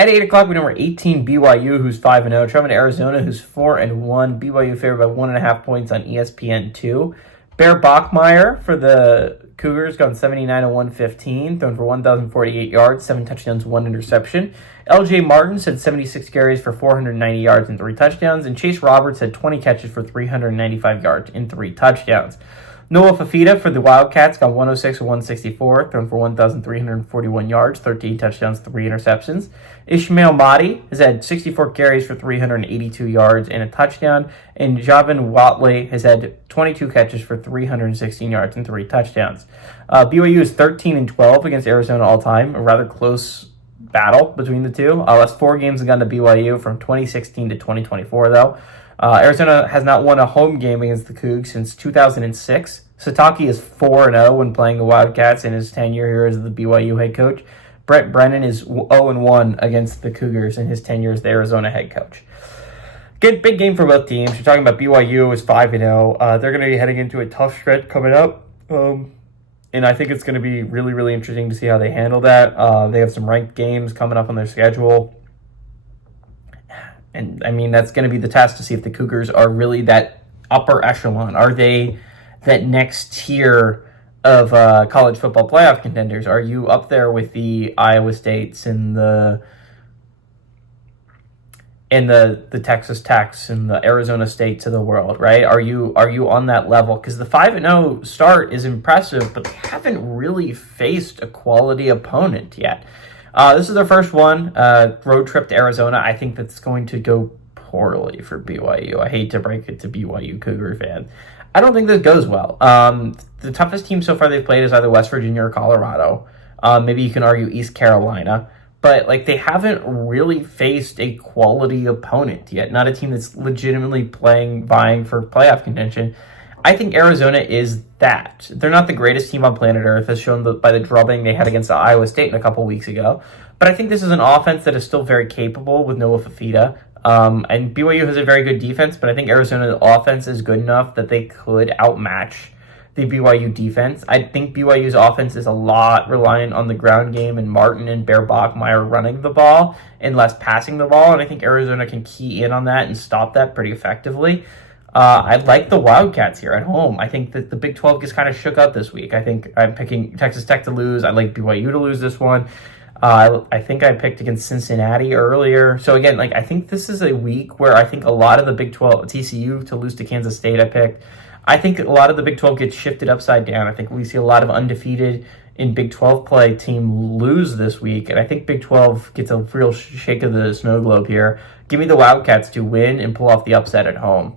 At 8 o'clock, we number 18 BYU, who's 5-0. Traveling to Arizona, who's 4-1. BYU favored by 1.5 points on ESPN2. Bear Bachmeyer for the Cougars gone 79 to 115, thrown for 1,048 yards, 7 touchdowns, 1 interception. LJ Martin had 76 carries for 490 yards and 3 touchdowns, and Chase Roberts had 20 catches for 395 yards and 3 touchdowns. Noah Fafita for the Wildcats got 106 to 164, thrown for 1,341 yards, 13 touchdowns, 3 interceptions. Ishmael Mahdi has had 64 carries for 382 yards and a touchdown, and Javon Watley has had 22 catches for 316 yards and 3 touchdowns. BYU is 13-12 against Arizona all time, a rather close battle between the two. Last 4 games have gone to BYU from 2016 to 2024, though. Arizona has not won a home game against the Cougs since 2006. Sataki is 4-0 when playing the Wildcats in his tenure here as the BYU head coach. Brett Brennan is 0-1 against the Cougars in his tenure as the Arizona head coach. Good big game for both teams. You're talking about BYU is 5-0. They're going to be heading into a tough stretch coming up. And I think it's going to be really, really interesting to see how they handle that. They have some ranked games coming up on their schedule. And, I mean, that's going to be the test to see if the Cougars are really that upper echelon. Are they that next tier of college football playoff contenders? Are you up there with the Iowa States and the Texas Techs and the Arizona States of the world, right? Are you on that level? Because the 5-0 start is impressive, but they haven't really faced a quality opponent yet. This is their first one, road trip to Arizona. I think that's going to go poorly for BYU. I hate to break it to BYU Cougar fans. I don't think this goes well. The toughest team so far they've played is either West Virginia or Colorado. Maybe you can argue East Carolina. But they haven't really faced a quality opponent yet. Not a team that's legitimately vying for playoff contention. I think Arizona is that. They're not the greatest team on planet Earth, as shown by the drubbing they had against Iowa State a couple weeks ago. But I think this is an offense that is still very capable with Noah Fafita. And BYU has a very good defense, but I think Arizona's offense is good enough that they could outmatch the BYU defense. I think BYU's offense is a lot reliant on the ground game and Martin and Bear Bachmeyer running the ball and less passing the ball. And I think Arizona can key in on that and stop that pretty effectively. I like the Wildcats here at home. I think that the Big 12 gets kind of shook up this week. I think I'm picking Texas Tech to lose. I like BYU to lose this one. I think I picked against Cincinnati earlier. So again, I think this is a week where I think a lot of the Big 12, TCU to lose to Kansas State I picked. I think a lot of the Big 12 gets shifted upside down. I think we see a lot of undefeated in Big 12 play team lose this week, and I think Big 12 gets a real shake of the snow globe here. Give me the Wildcats to win and pull off the upset at home.